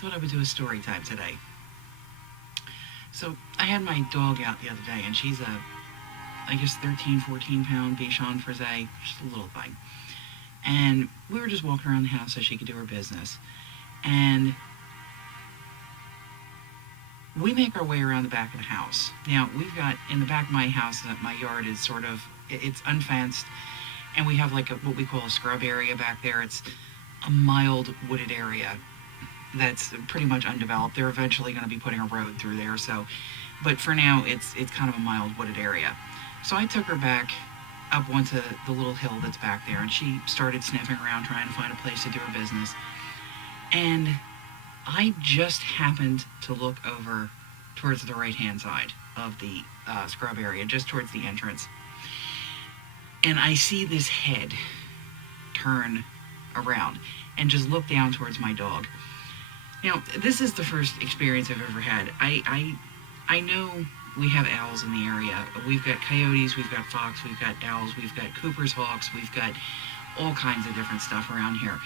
thought I would do a story time today. So I had my dog out the other day, and she's a, I guess, 13, 14 pound Bichon Frise, just a little thing. And we were just walking around the house so she could do her business. And we make our way around the back of the house. Now, we've got, in the back of my house, my yard is sort of, it's unfenced, and we have like what we call a scrub area back there. It's a mild wooded area that's pretty much undeveloped. They're eventually going to be putting a road through there, so, but for now, it's kind of a mild wooded area. So I took her back up onto the little hill that's back there, and she started sniffing around trying to find a place to do her business. And I just happened to look over towards the right-hand side of the scrub area, just towards the entrance. And I see this head turn around and just look down towards my dog. Now, this is the first experience I've ever had. I know we have owls in the area. We've got coyotes, we've got fox, we've got owls, we've got Cooper's hawks, we've got all kinds of different stuff around here.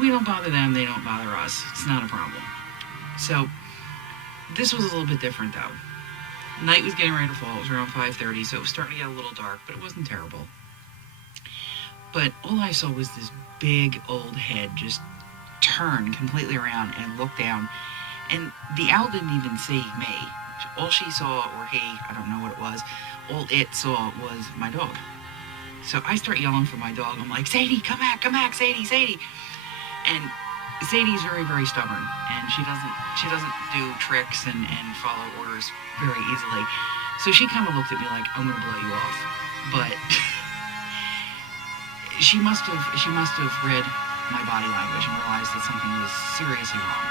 We don't bother them, they don't bother us. It's not a problem. So, this was a little bit different though. Night was getting ready to fall. It was around 5:30, so it was starting to get a little dark, but it wasn't terrible. But all I saw was this big old head just turn completely around and look down. And the owl didn't even see me. All she saw, or he, I don't know what it was, all it saw was my dog. So I start yelling for my dog. I'm like, Sadie, come back, Sadie, Sadie. And Sadie's very, very stubborn, and she doesn't do tricks and follow orders very easily. So she kind of looked at me like, I'm gonna blow you off. But she must have read my body language and realized that something was seriously wrong.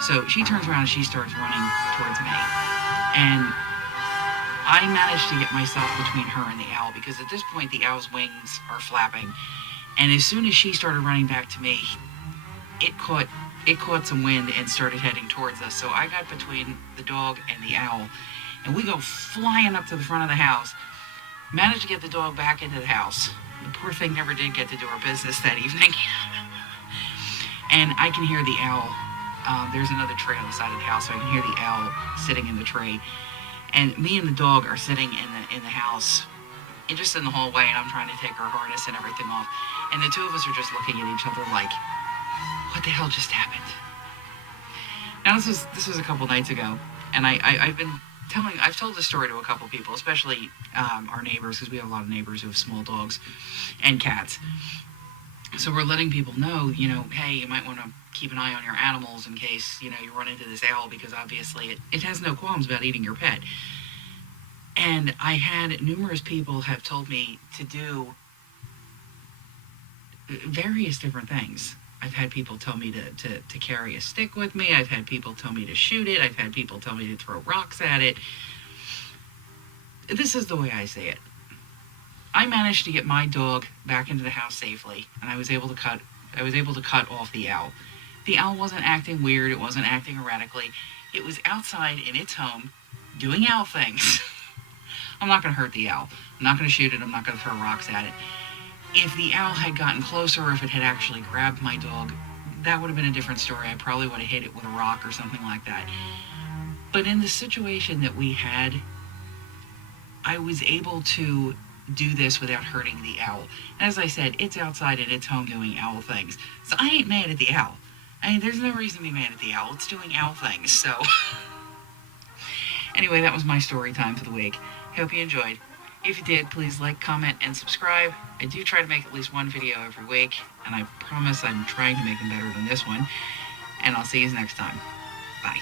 So she turns around and she starts running towards me. And I managed to get myself between her and the owl, because at this point the owl's wings are flapping. And as soon as she started running back to me, it caught some wind and started heading towards us. So I got between the dog and the owl, and we go flying up to the front of the house. Managed to get the dog back into the house. The poor thing never did get to do her business that evening. And I can hear the owl. There's another tree on the side of the house, so I can hear the owl sitting in the tree. And me and the dog are sitting in the house, just in the hallway, and I'm trying to take her harness and everything off. And the two of us are just looking at each other like, what the hell just happened? Now this was a couple nights ago, and I've told this story to a couple people, especially our neighbors, because we have a lot of neighbors who have small dogs and cats. So we're letting people know, hey, you might want to keep an eye on your animals in case, you run into this owl, because obviously it has no qualms about eating your pet. And I had numerous people have told me to do various different things. I've had people tell me to carry a stick with me. I've had people tell me to shoot it. I've had people tell me to throw rocks at it. This is the way I see it. I managed to get my dog back into the house safely, and I was able to cut off the owl. The owl wasn't acting weird. It wasn't acting erratically. It was outside in its home doing owl things. I'm not going to hurt the owl. I'm not going to shoot it. I'm not going to throw rocks at it. If the owl had gotten closer, or if it had actually grabbed my dog, that would have been a different story. I probably would have hit it with a rock or something like that. But in the situation that we had, I was able to do this without hurting the owl. As I said, it's outside in its home doing owl things. So I ain't mad at the owl. There's no reason to be mad at the owl. It's doing owl things, so. Anyway, that was my story time for the week. Hope you enjoyed. If you did, please like, comment, and subscribe. I do try to make at least one video every week, and I promise I'm trying to make them better than this one. And I'll see you next time. Bye.